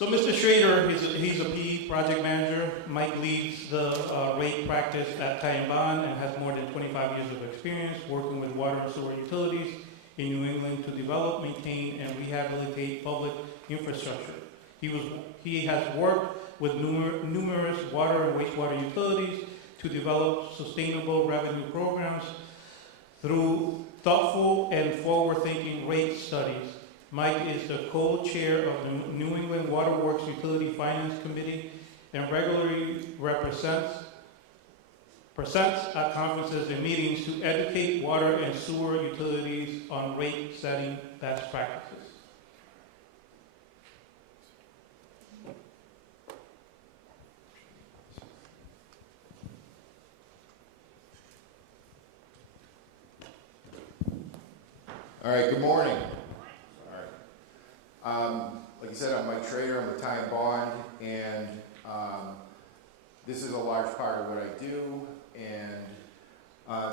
So Mr. Schrader, he's a PE project manager. Mike leads the rate practice at Ty & Bond and has more than 25 years of experience working with water and sewer utilities in New England to develop, maintain, and rehabilitate public infrastructure. He has worked with numerous water and wastewater utilities to develop sustainable revenue programs through thoughtful and forward-thinking rate studies. Mike is the co-chair of the New England Water Works Utility Finance Committee and regularly presents at conferences and meetings to educate water and sewer utilities on rate setting best practices. All right, good morning. Like I said, I'm Mike Schrader, I'm with Ty & Bond, and this is a large part of what I do. And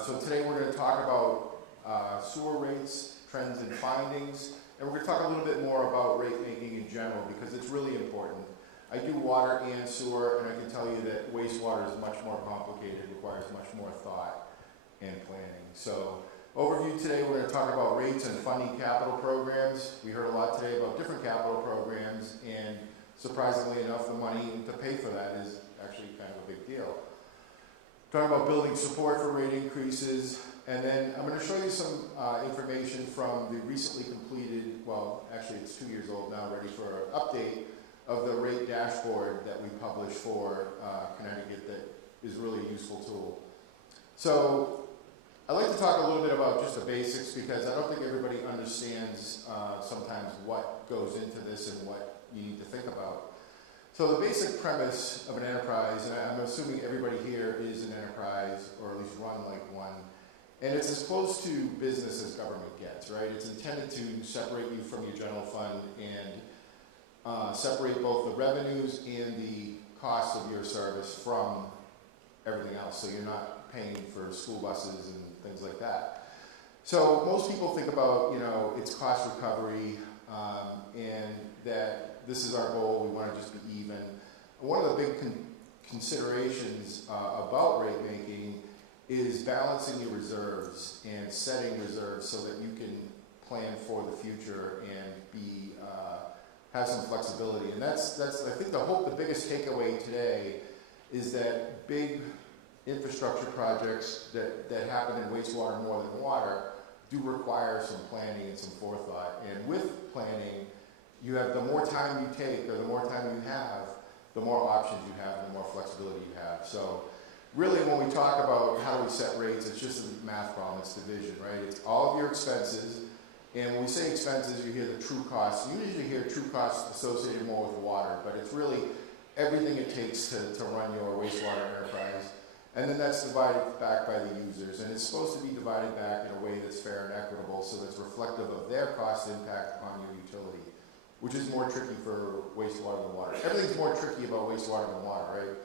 so today we're going to talk about sewer rates, trends and findings, and we're going to talk a little bit more about rate making in general because it's really important. I do water and sewer, and I can tell you that wastewater is much more complicated, it requires much more thought and planning. So overview today, we're going to talk about rates and funding capital programs. We heard a lot today about different capital programs, and surprisingly enough, the money to pay for that is actually kind of a big deal. Talking about building support for rate increases, and then I'm going to show you some information from the recently completed, well, actually it's 2 years old now, ready for an update of the rate dashboard that we published for Connecticut that is really a useful tool. So I'd like to talk a little bit about just the basics because I don't think everybody understands sometimes what goes into this and what you need to think about. So the basic premise of an enterprise, and I'm assuming everybody here is an enterprise or at least run like one, and it's as close to business as government gets, right? It's intended to separate you from your general fund and separate both the revenues and the costs of your service from everything else. So you're not paying for school buses and things like that. So most people think about, it's cost recovery and that this is our goal, we want to just be even. One of the big considerations about rate making is balancing your reserves and setting reserves so that you can plan for the future and be have some flexibility. And that's I think the biggest takeaway today is that big infrastructure projects that happen in wastewater more than water do require some planning and some forethought. And with planning, you have the more time you take or the more time you have, the more options you have and the more flexibility you have. So really when we talk about how do we set rates, it's just a math problem, it's division, right? It's all of your expenses, and when we say expenses, you hear the true costs. You usually hear true costs associated more with water, but it's really everything it takes to run your wastewater enterprise. And then that's divided back by the users. And it's supposed to be divided back in a way that's fair and equitable so that's reflective of their cost impact on your utility, which is more tricky for wastewater than water. Everything's more tricky about wastewater than water, right?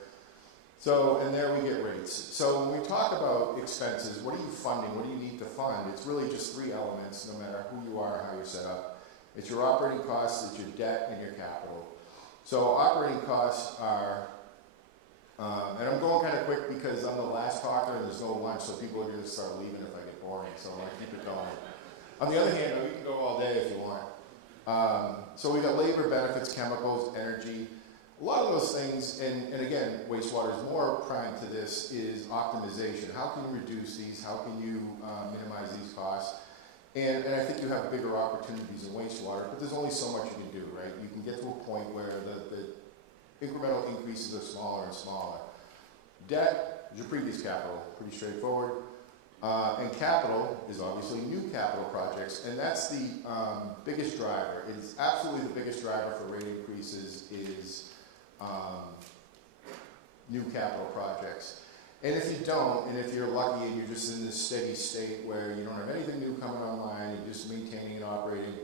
So, and there we get rates. So when we talk about expenses, what are you funding? What do you need to fund? It's really just three elements, no matter who you are or how you're set up. It's your operating costs, it's your debt, and your capital. So operating costs are, and I'm going kind of quick because I'm the last talker and there's no lunch, so people are going to start leaving if I get boring, so I'm going to keep it going. On the other hand, we can go all day if you want. So we got labor, benefits, chemicals, energy. A lot of those things, and again, wastewater is more prime to this, is optimization. How can you reduce these? How can you minimize these costs? And I think you have bigger opportunities in wastewater, but there's only so much you can do, right? You can get to a point where the incremental increases are smaller and smaller. Debt is your previous capital, pretty straightforward. And capital is obviously new capital projects, and that's the biggest driver. It is absolutely the biggest driver for rate increases is new capital projects. And if you don't, and if you're lucky and you're just in this steady state where you don't have anything new coming online, you're just maintaining and operating,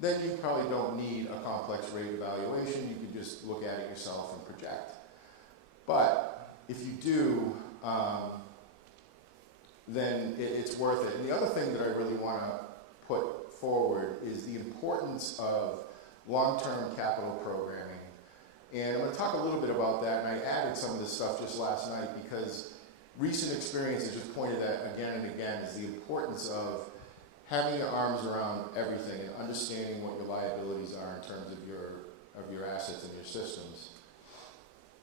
then you probably don't need a complex rate evaluation. You can just look at it yourself and project. But if you do, then it's worth it. And the other thing that I really want to put forward is the importance of long-term capital programming. And I'm going to talk a little bit about that, and I added some of this stuff just last night because recent experience has just pointed that again and again is the importance of having your arms around everything and understanding what your liabilities are in terms of your assets and your systems.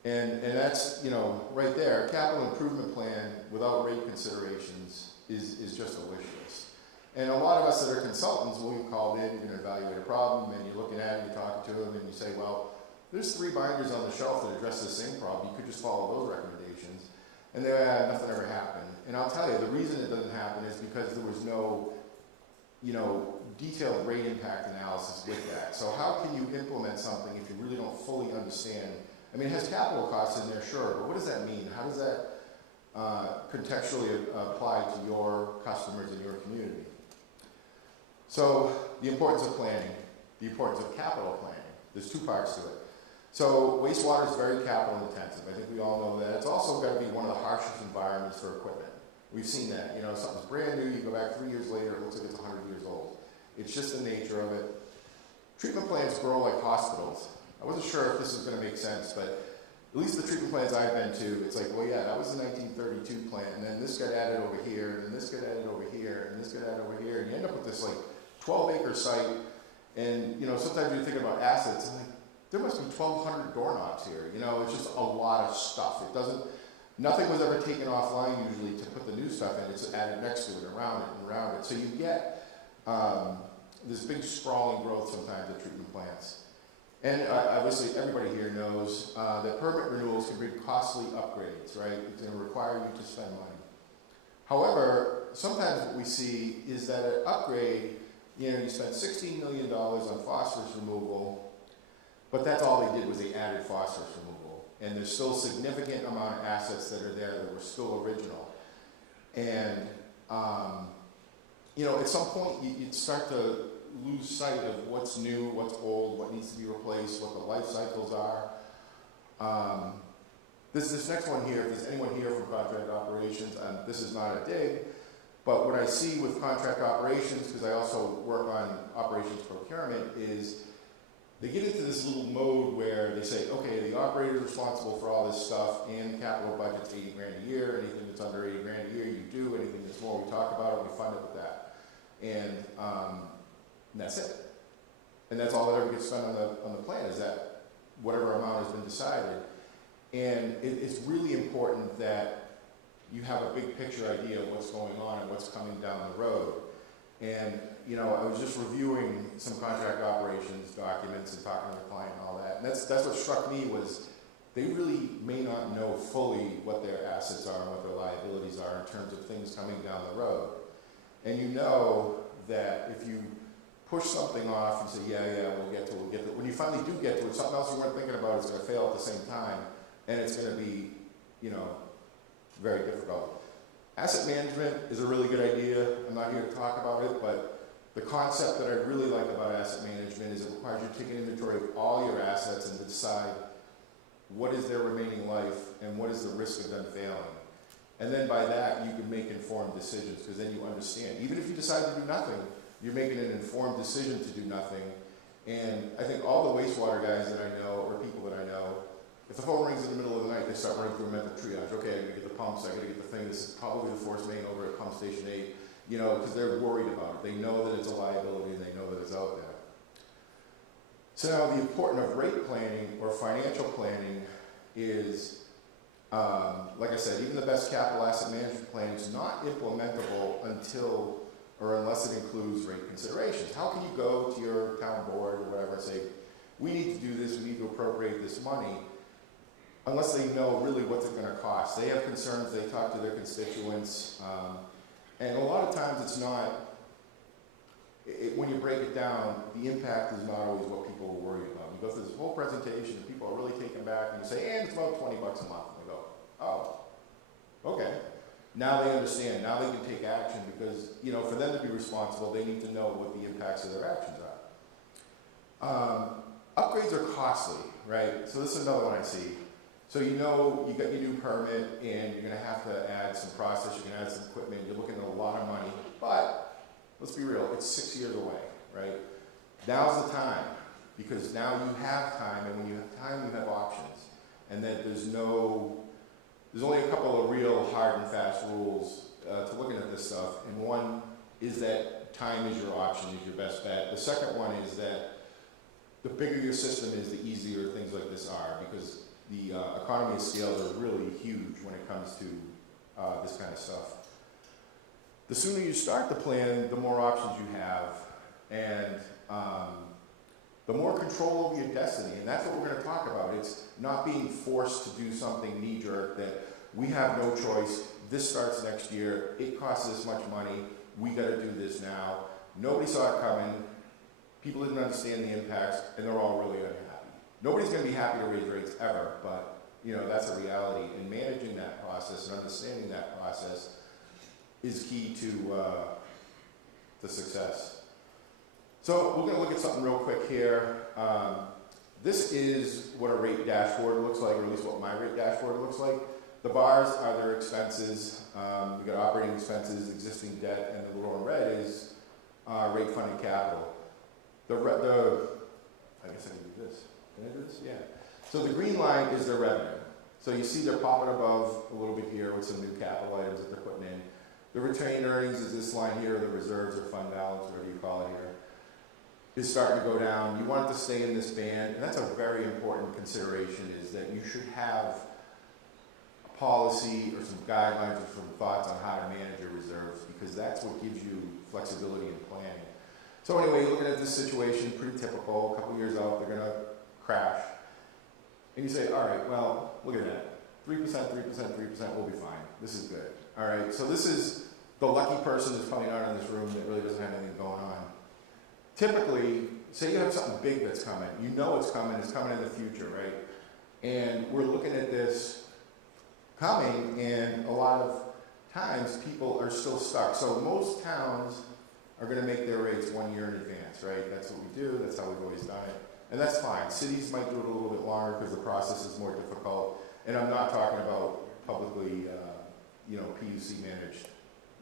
And that's, you know, right there, capital improvement plan without rate considerations is just a wish list. And a lot of us that are consultants, when we've called in, you're going to evaluate a problem, and you're looking at it, you're talking to them, and you say, well, there's 3 binders on the shelf that address the same problem. You could just follow those recommendations. And nothing ever happened. And I'll tell you, the reason it doesn't happen is because there was no, you know, detailed rate impact analysis with that. So how can you implement something if you really don't fully understand? I mean, it has capital costs in there, sure, but what does that mean? How does that contextually apply to your customers and your community? So the importance of planning, the importance of capital planning. There's 2 parts to it. So wastewater is very capital intensive. I think we all know that. It's also got to be one of the harshest environments for equipment. We've seen that. You know, something's brand new, you go back 3 years later, it looks like it's 100 years old. It's just the nature of it. Treatment plants grow like hospitals. I wasn't sure if this was going to make sense, but at least the treatment plants I've been to, it's like, well, yeah, that was the 1932 plant, and then this got added over here, and then this got added over here, and this got added over here, and you end up with this like 12-acre site. And you know, sometimes you're thinking about assets, and like, there must be 1,200 doorknobs here. You know, it's just a lot of stuff. It doesn't. Nothing was ever taken offline usually to put the new stuff in. It's added next to it, around it, and around it. So you get this big sprawling growth sometimes at treatment plants. And obviously everybody here knows that permit renewals can bring costly upgrades, right? It's going to require you to spend money. However, sometimes what we see is that an upgrade, you know, you spent $16 million on phosphorus removal, but that's all they did was they added phosphorus removal. And there's still a significant amount of assets that are there that were still original. And, you know, at some point you'd start to lose sight of what's new, what's old, what needs to be replaced, what the life cycles are. This next one here, if there's anyone here from contract operations, this is not a dig, but what I see with contract operations, because I also work on operations procurement, is they get into this little mode where they say, okay, the operator is responsible for all this stuff, and the capital budget's 80 grand a year. Anything that's under 80 grand a year, you do. Anything that's more, we talk about it, we fund it with that. And that's it. And that's all that ever gets spent on the plan, is that whatever amount has been decided. And it's really important that you have a big picture idea of what's going on and what's coming down the road. And, you know, I was just reviewing some contract operations documents and talking to the client and all that. And that's what struck me was they really may not know fully what their assets are and what their liabilities are in terms of things coming down the road. And you know that if you push something off and say, yeah, we'll get to it. When you finally do get to it, something else you weren't thinking about is going to fail at the same time. And it's going to be, you know, very difficult. Asset management is a really good idea. I'm not here to talk about it, but the concept that I really like about asset management is it requires you to take an inventory of all your assets and decide what is their remaining life and what is the risk of them failing. And then by that, you can make informed decisions because then you understand. Even if you decide to do nothing, you're making an informed decision to do nothing. And I think all the wastewater guys that I know, or people that I know, if the phone rings in the middle of the night, they start running through a mental triage. Okay, I gotta get the pumps, I gotta get the thing, this is probably the force main over at pump station 8, you know, because they're worried about it. They know that it's a liability and they know that it's out there. So now the importance of rate planning or financial planning is, like I said, even the best capital asset management plan is not implementable until or unless it includes rate considerations. How can you go to your town board or whatever and say, we need to do this, we need to appropriate this money, unless they know really what's it going to cost. They have concerns, they talk to their constituents, and a lot of times it's not, when you break it down, the impact is not always what people are worried about. You go through this whole presentation and people are really taken back and you say, and it's about $20 a month. And they go, oh, okay. Now they understand, now they can take action because, you know, for them to be responsible, they need to know what the impacts of their actions are. Upgrades are costly, right? So this is another one I see. So you know, you got your new permit and you're gonna have to add some process, you're gonna add some equipment, you're looking at a lot of money, but let's be real, it's 6 years away, right? Now's the time. because now you have time, and when you have time, you have options. And that there's only a couple of real hard and fast rules to looking at this stuff. And one is that time is your option, is your best bet. The second one is that the bigger your system is, the easier things like this are, because the economy of scales are really huge when it comes to this kind of stuff. The sooner you start the plan, the more options you have, and the more control over your destiny. And that's what we're going to talk about. It's not being forced to do something knee-jerk that we have no choice. This starts next year. It costs this much money. We got to do this now. Nobody saw it coming. People didn't understand the impacts, and they're all really unhappy. Nobody's going to be happy to raise rates ever, but that's a reality. And managing that process and understanding that process is key to success. So we're going to look at something real quick here. This is what a rate dashboard looks like, or at least what my rate dashboard looks like. The bars are their expenses. We've got operating expenses, existing debt, and the little in red is rate funded capital. I guess I can do this. Can I do this? Yeah. So the green line is their revenue. So you see they're popping above a little bit here with some new capital items that they're putting in. The retained earnings is this line here, the reserves or fund balance, whatever you call it here, is starting to go down. You want it to stay in this band, and that's a very important consideration, is that you should have a policy or some guidelines or some thoughts on how to manage your reserves, because that's what gives you flexibility in planning. So anyway, looking at this situation, pretty typical. A couple years out, they're going to crash. And you say, all right, well, look at that. 3%, 3%, 3%, we'll be fine. This is good. All right, so this is the lucky person that's coming out in this room that really doesn't have anything going on. Typically, say you have something big that's coming. You know it's coming in the future, right? And we're looking at this coming, and a lot of times people are still stuck. So most towns are going to make their rates 1 year in advance, right? That's what we do. That's how we've always done it. And that's fine. Cities might do it a little bit longer because the process is more difficult. And I'm not talking about publicly, PUC managed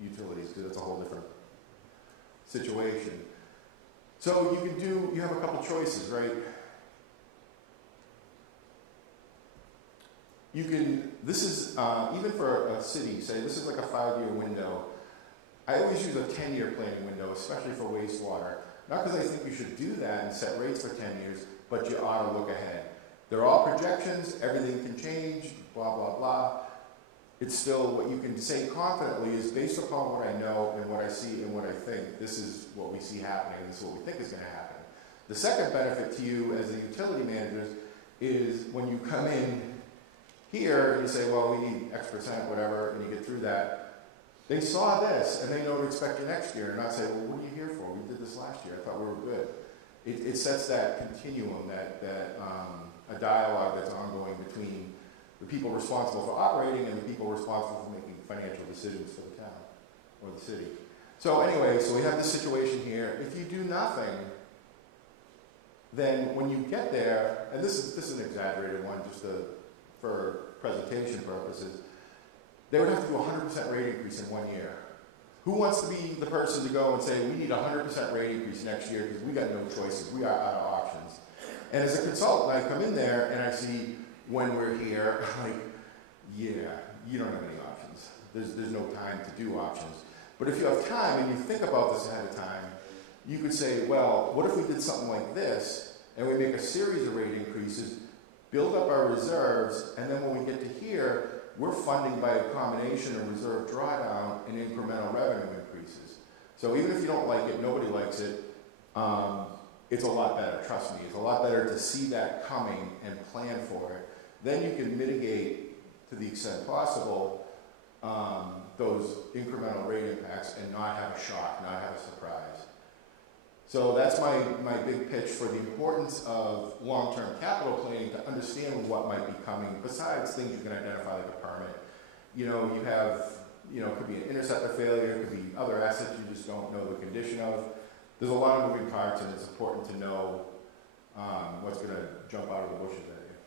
utilities, because that's a whole different situation. So you have a couple choices, right? This is, even for a city, say this is like a 5-year window. I always use a 10-year planning window, especially for wastewater. Not because I think you should do that and set rates for 10 years, but you ought to look ahead. They're all projections, everything can change, blah, blah, blah. It's still what you can say confidently is based upon what I know and what I see and what I think, this is what we see happening, and this is what we think is going to happen. The second benefit to you as a utility manager is when you come in here and you say, well, we need X percent, whatever, and you get through that, they saw this and they know to expect you next year and not say, well, what are you here for? We did this last year. I thought we were good. It sets that continuum, a dialogue that's ongoing between the people responsible for operating and the people responsible for making financial decisions for the town or the city. So anyway, so we have this situation here. If you do nothing, then when you get there, and this is an exaggerated one just for presentation purposes, they would have to do a 100% rate increase in 1 year. Who wants to be the person to go and say, we need a 100% rate increase next year because we got no choices, we are out of options. And as a consultant, I come in there and I see when we're here, like, yeah, you don't have any options. There's no time to do options. But if you have time and you think about this ahead of time, you could say, well, what if we did something like this and we make a series of rate increases, build up our reserves, and then when we get to here, we're funding by a combination of reserve drawdown and incremental revenue increases. So even if you don't like it, nobody likes it, it's a lot better, trust me. It's a lot better to see that coming and plan for it. Then you can mitigate, to the extent possible, those incremental rate impacts and not have a shock, not have a surprise. So that's my big pitch for the importance of long-term capital planning, to understand what might be coming, besides things you can identify like a permit. You have, it could be an interceptor failure, it could be other assets you just don't know the condition of. There's a lot of moving parts, and it's important to know what's going to jump out of the bushes at you.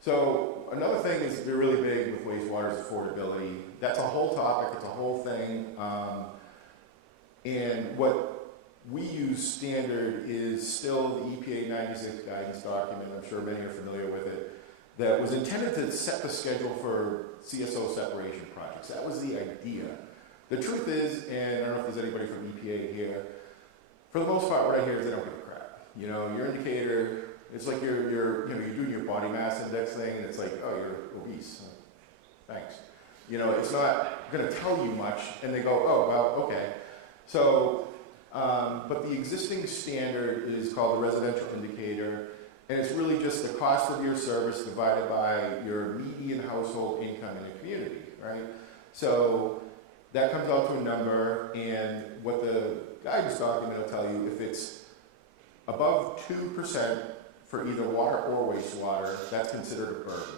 So another thing is they're really big with wastewater is affordability. That's a whole topic, it's a whole thing. And what we use standard is still the EPA 96 guidance document. I'm sure many are familiar with it. That was intended to set the schedule for CSO separation projects. That was the idea. The truth is, and I don't know if there's anybody from EPA here, for the most part, what I hear is they don't give a crap. You know, your indicator, it's like you're doing your body mass index thing, and it's like, oh, you're obese. Thanks. You know, it's not going to tell you much, and they go, oh, well, okay. So, but the existing standard is called the residential indicator, and it's really just the cost of your service divided by your median household income in the community, right? So that comes out to a number, and what the guidance document will tell you, if it's above 2% for either water or wastewater, that's considered a burden.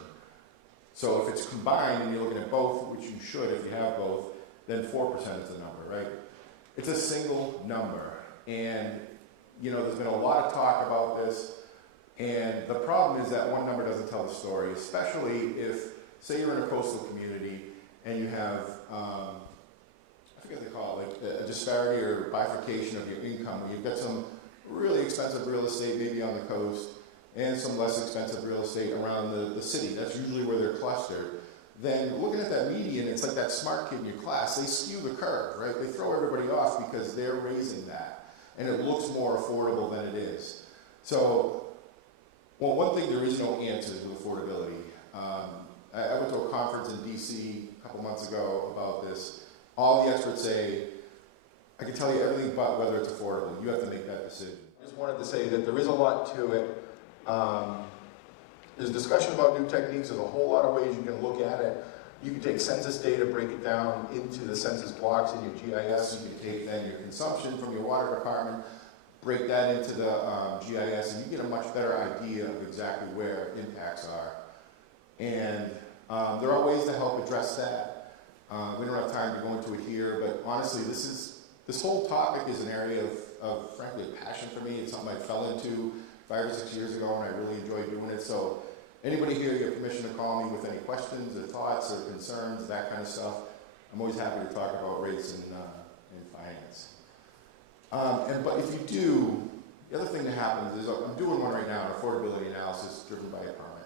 So if it's combined and you're looking at both, which you should if you have both, then 4% is the number, right? It's a single number. And, you know, there's been a lot of talk about this. And the problem is that one number doesn't tell the story, especially if, say you're in a coastal community and you have, I forget what they call it, like a disparity or bifurcation of your income. You've got some really expensive real estate maybe on the coast and some less expensive real estate around the city. That's usually where they're clustered. Then looking at that median, it's like that smart kid in your class. They skew the curve, right? They throw everybody off because they're raising that. And it looks more affordable than it is. So, well, one thing, there is no answer to affordability. I went to a conference in DC a couple months ago about this. All the experts say, I can tell you everything but whether it's affordable. You have to make that decision. I just wanted to say that there is a lot to it. There's discussion about new techniques. There's a whole lot of ways you can look at it. You can take census data, break it down into the census blocks in your GIS. You can take then your consumption from your water department, break that into the GIS, and you get a much better idea of exactly where impacts are. And there are ways to help address that. We don't have time to go into it here, but honestly, this whole topic is an area of frankly, a passion for me. It's something I fell into 5 or 6 years ago, and I really enjoyed doing it. So anybody here, you have permission to call me with any questions or thoughts or concerns, that kind of stuff. I'm always happy to talk about race and finance. But if you do, the other thing that happens is I'm doing one right now, an affordability analysis driven by a permit.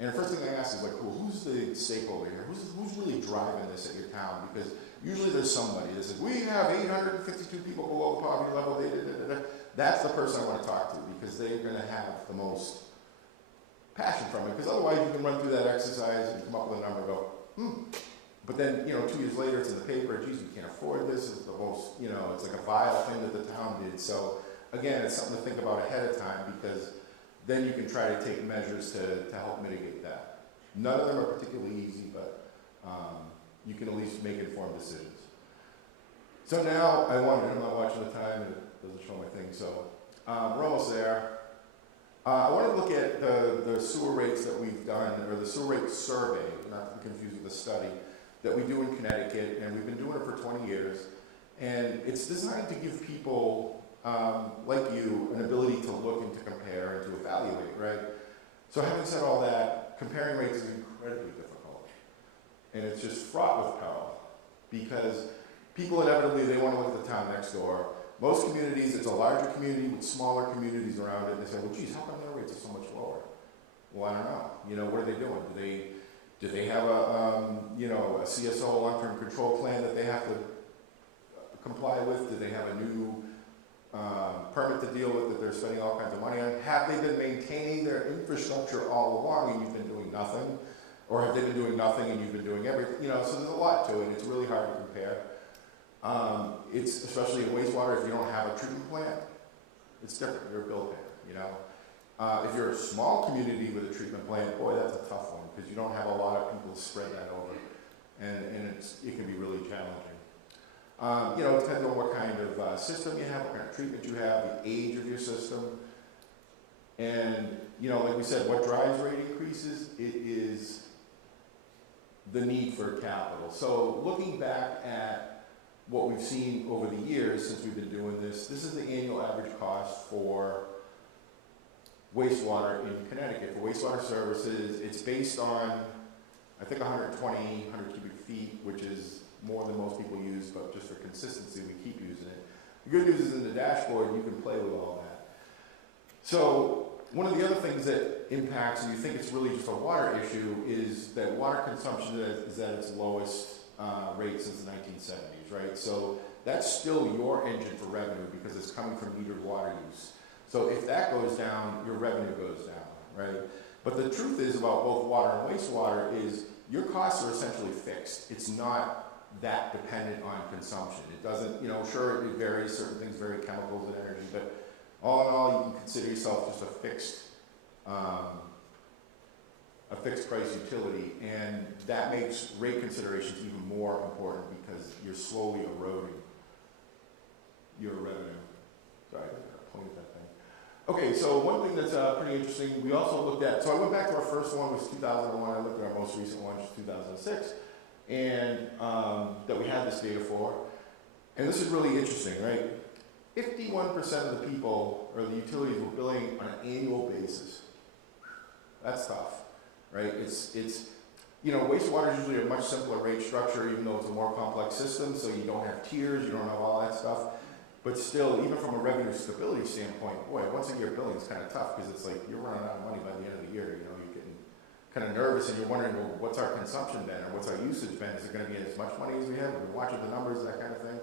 And the first thing I ask is like, cool, who's the stakeholder here? Who's really driving this at your town? Because usually there's somebody that says, we have 852 people below the poverty level. That's the person I want to talk to because they're going to have the most passion from it. Because otherwise you can run through that exercise and come up with a number and go, But then, 2 years later it's in the paper, geez, we can't afford this. It's the most, it's like a vile thing that the town did. So again, it's something to think about ahead of time because then you can try to take measures to help mitigate that. None of them are particularly easy, but you can at least make informed decisions. So now I'm not watching the time, and it doesn't show my thing, so we're almost there. I want to look at the sewer rates that we've done, or the sewer rate survey, not to be confused with the study, that we do in Connecticut, and we've been doing it for 20 years. And it's designed to give people like you an ability to look and to compare and to evaluate, right? So having said all that, comparing rates is incredibly difficult. And it's just fraught with peril because people inevitably, they want to look at the town next door. Most communities, it's a larger community with smaller communities around it, and they say, well, geez, how come their rates are so much lower? Well, I don't know. What are they doing? Do they have a CSO, long-term control plan that they have to comply with? Do they have a new permit to deal with that they're spending all kinds of money on? Have they been maintaining their infrastructure all along and you've been doing nothing? Or have they been doing nothing and you've been doing everything? So there's a lot to it. It's really hard to compare. It's especially in wastewater, if you don't have a treatment plant, it's different. You're a bill payer, if you're a small community with a treatment plant, boy, that's a tough one because you don't have a lot of people to spread that over. And it can be really challenging. It depends on what kind of system you have, what kind of treatment you have, the age of your system. And, like we said, what drives rate increases? It is the need for capital. So looking back at what we've seen over the years since we've been doing this is the annual average cost for wastewater in Connecticut. For wastewater services, it's based on, I think, 100 cubic feet, which is more than most people use, but just for consistency, we keep using it. The good news is in the dashboard, you can play with all that. So one of the other things that impacts, and you think it's really just a water issue, is that water consumption is at its lowest rate since the 1970s, right? So that's still your engine for revenue because it's coming from metered water use. So if that goes down, your revenue goes down, right? But the truth is about both water and wastewater is your costs are essentially fixed. It's not that dependent on consumption. It doesn't, you know, sure it varies, certain things vary, chemicals and energy, but all in all, you can consider yourself just a fixed price utility, and that makes rate considerations even more important because you're slowly eroding your revenue. Sorry, I gotta point at that thing. Okay, so one thing that's pretty interesting, we also looked at, so I went back to our first one, was 2001, I looked at our most recent one, which is 2006, and that we had this data for, and this is really interesting, right? 51% of the people, or the utilities, were billing on an annual basis. That's tough, right? It's you know, wastewater is usually a much simpler rate structure, even though it's a more complex system, so you don't have tiers, you don't have all that stuff. But still, even from a revenue stability standpoint, boy, once a year billing is kind of tough because it's like you're running out of money by the end of the year. You know, you're getting kind of nervous and you're wondering, well, what's our consumption been or what's our usage been? Is it going to be as much money as we have? We're watching the numbers, that kind of thing.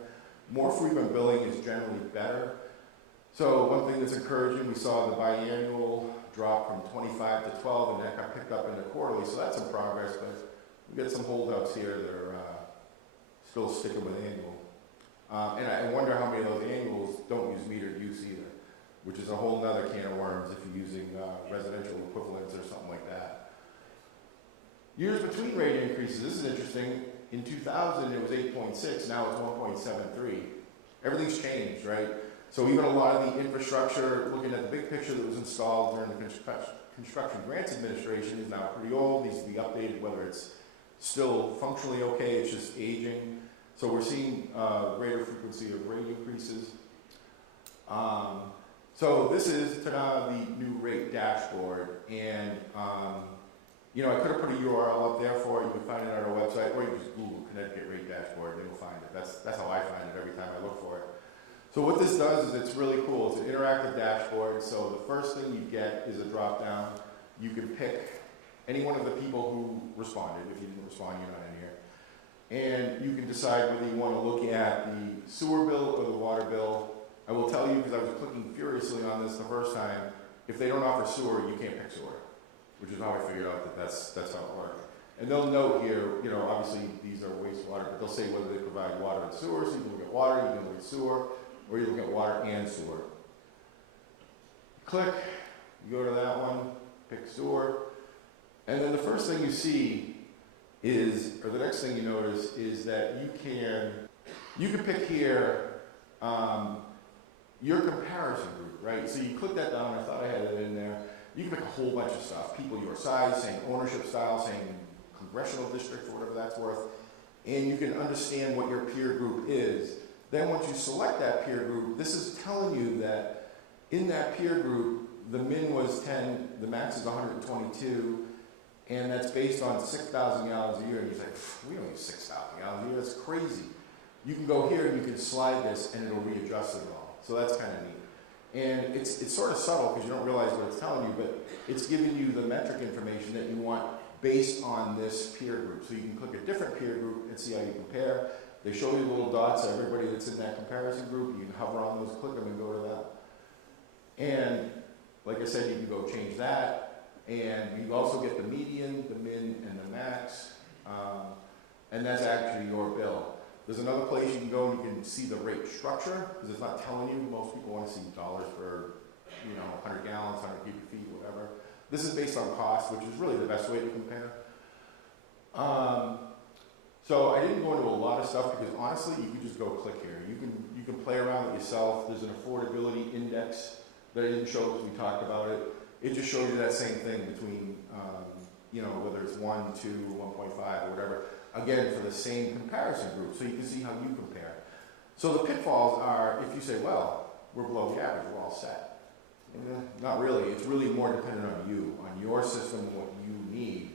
More frequent billing is generally better. So one thing that's encouraging, we saw the biannual drop from 25 to 12, and that got picked up into quarterly. So that's some progress, but we got some holdouts here that are still sticking with annual. And I wonder how many of those annuals don't use metered use either, which is a whole nother can of worms if you're using residential equivalents or something like that. Years between rate increases, this is interesting. In 2000, it was 8.6, now it's 1.73. Everything's changed, right? So even a lot of the infrastructure, looking at the big picture that was installed during the Construction Grants Administration is now pretty old, needs to be updated, whether it's still functionally okay, it's just aging. So we're seeing greater frequency of rate increases. So this is the new rate dashboard, and you know, I could have put a URL up there for it. You can find it on our website, or you can just Google Connecticut rate dashboard, and you'll find it. That's how I find it every time I look for it. So what this does is it's really cool. It's an interactive dashboard. So the first thing you get is a drop down. You can pick any one of the people who responded. If you didn't respond, you're not in here. And you can decide whether you want to look at the sewer bill or the water bill. I will tell you, because I was clicking furiously on this the first time, if they don't offer sewer, you can't pick sewer, which is how I figured out that that's how it works. And they'll note here, you know, obviously these are wastewater, but they'll say whether they provide water and sewer, so you can look at water, you can look at sewer, or you look at water and sewer. Click, you go to that one, pick sewer, and then the first thing you see is, or the next thing you notice is that you can pick here your comparison group, right? So you click that down, I thought I had it in there. You can pick a whole bunch of stuff, people your size, saying ownership style, saying congressional district, or whatever that's worth, and you can understand what your peer group is. Then once you select that peer group, this is telling you that in that peer group, the min was 10, the max is 122, and that's based on 6,000 gallons a year. And you say, we don't use 6,000 gallons a year, that's crazy. You can go here and you can slide this and it'll readjust it all. So that's kind of neat. And it's sort of subtle because you don't realize what it's telling you, but it's giving you the metric information that you want based on this peer group. So you can click a different peer group and see how you compare. They show you little dots of everybody that's in that comparison group. You can hover on those, click them, and go to that. And like I said, you can go change that. And you also get the median, the min, and the max. And that's actually your bill. There's another place you can go and you can see the rate structure, because it's not telling you. Most people want to see dollars per, 100 gallons, 100 cubic feet, whatever. This is based on cost, which is really the best way to compare. So I didn't go into a lot of stuff because honestly, you can just go click here. You can play around with yourself. There's an affordability index that I didn't show because we talked about it. It just shows you that same thing between, whether it's 1, 2, 1.5, or whatever. Again, for the same comparison group, so you can see how you compare. So the pitfalls are, if you say, well, we're below the average, we're all set. Not really. It's really more dependent on you, on your system, what you need.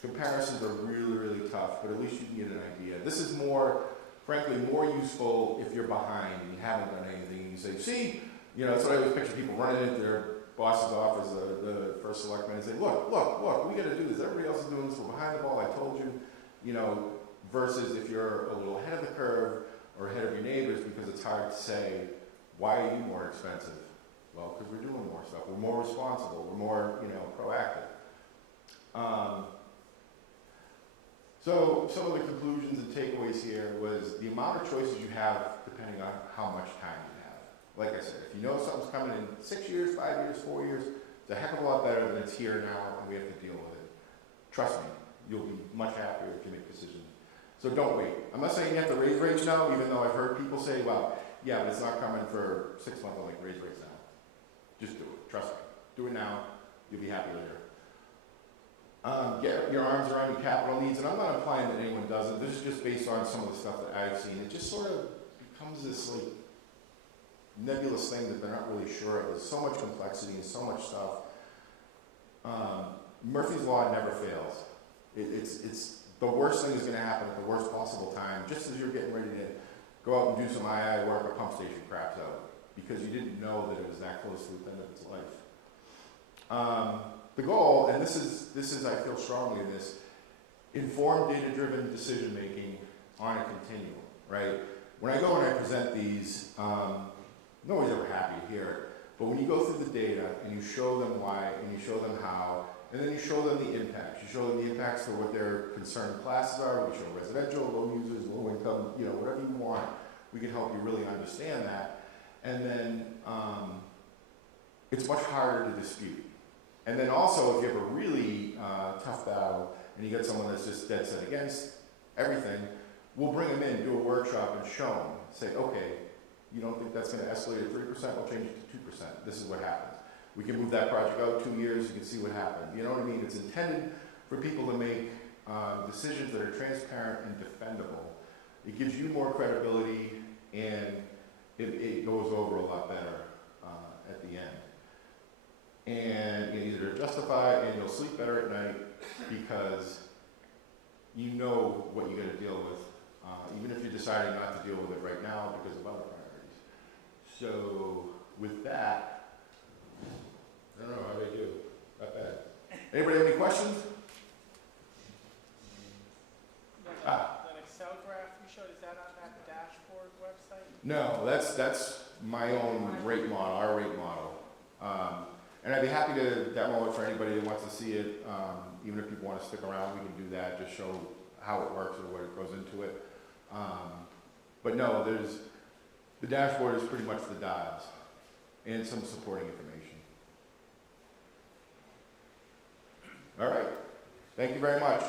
Comparisons are really, really tough, but at least you can get an idea. This is more frankly more useful if you're behind and you haven't done anything. And you say, see, you know, that's what I always picture people running into their boss's office, the first selectman, and say, look, we got to do this. Everybody else is doing this. We're behind the ball. I told you, you know, versus if you're a little ahead of the curve or ahead of your neighbors, because it's hard to say, why are you more expensive? Well, because we're doing more stuff. We're more responsible. We're more, you know, proactive. So some of the conclusions and takeaways here was the amount of choices you have depending on how much time you have. Like I said, if you know something's coming in 6 years, 5 years, 4 years, it's a heck of a lot better than it's here now and we have to deal with it. Trust me, you'll be much happier if you make decisions. So don't wait. I'm not saying you have to raise rates now, even though I've heard people say, well, yeah, but it's not coming for 6 months, I'll like raise rates now. Just do it, trust me. Do it now, you'll be happy later. Get your arms around your capital needs, and I'm not implying that anyone doesn't. This is just based on some of the stuff that I've seen. It just sort of becomes this like nebulous thing that they're not really sure of. There's so much complexity and so much stuff. Murphy's Law never fails. It's the worst thing is going to happen at the worst possible time, just as you're getting ready to go out and do some II work, a pump station craps out, because you didn't know that it was that close to the end of its life. The goal, and this is I feel strongly in this, informed data-driven decision-making on a continuum, right? When I go and I present these, nobody's ever happy to hear it, but when you go through the data and you show them why and you show them how, and then you show them the impacts. You show them the impacts for what their concerned classes are. We show residential, low users, low income, you know, whatever you want. We can help you really understand that. And then it's much harder to dispute. And then also, if you have a really tough battle and you get someone that's just dead set against everything, we'll bring them in, do a workshop, and show them. Say, okay, you don't think that's going to escalate to 3%? We'll change it to 2%. This is what happens. We can move that project out 2 years. You can see what happened. You know what I mean? It's intended for people to make decisions that are transparent and defendable. It gives you more credibility, and it goes over a lot better at the end. And you either justify and you'll sleep better at night because you know what you're going to deal with, even if you're deciding not to deal with it right now because of other priorities. So with that, I don't know how they do. Not bad. Anybody have any questions? That Excel graph you showed, is that on that dashboard website? No, that's my own rate model, our rate model. And I'd be happy to demo it for anybody that wants to see it. Even if people want to stick around, we can do that, just show how it works or what it goes into it. But no, the dashboard is pretty much the dials and some supporting information. All right, thank you very much.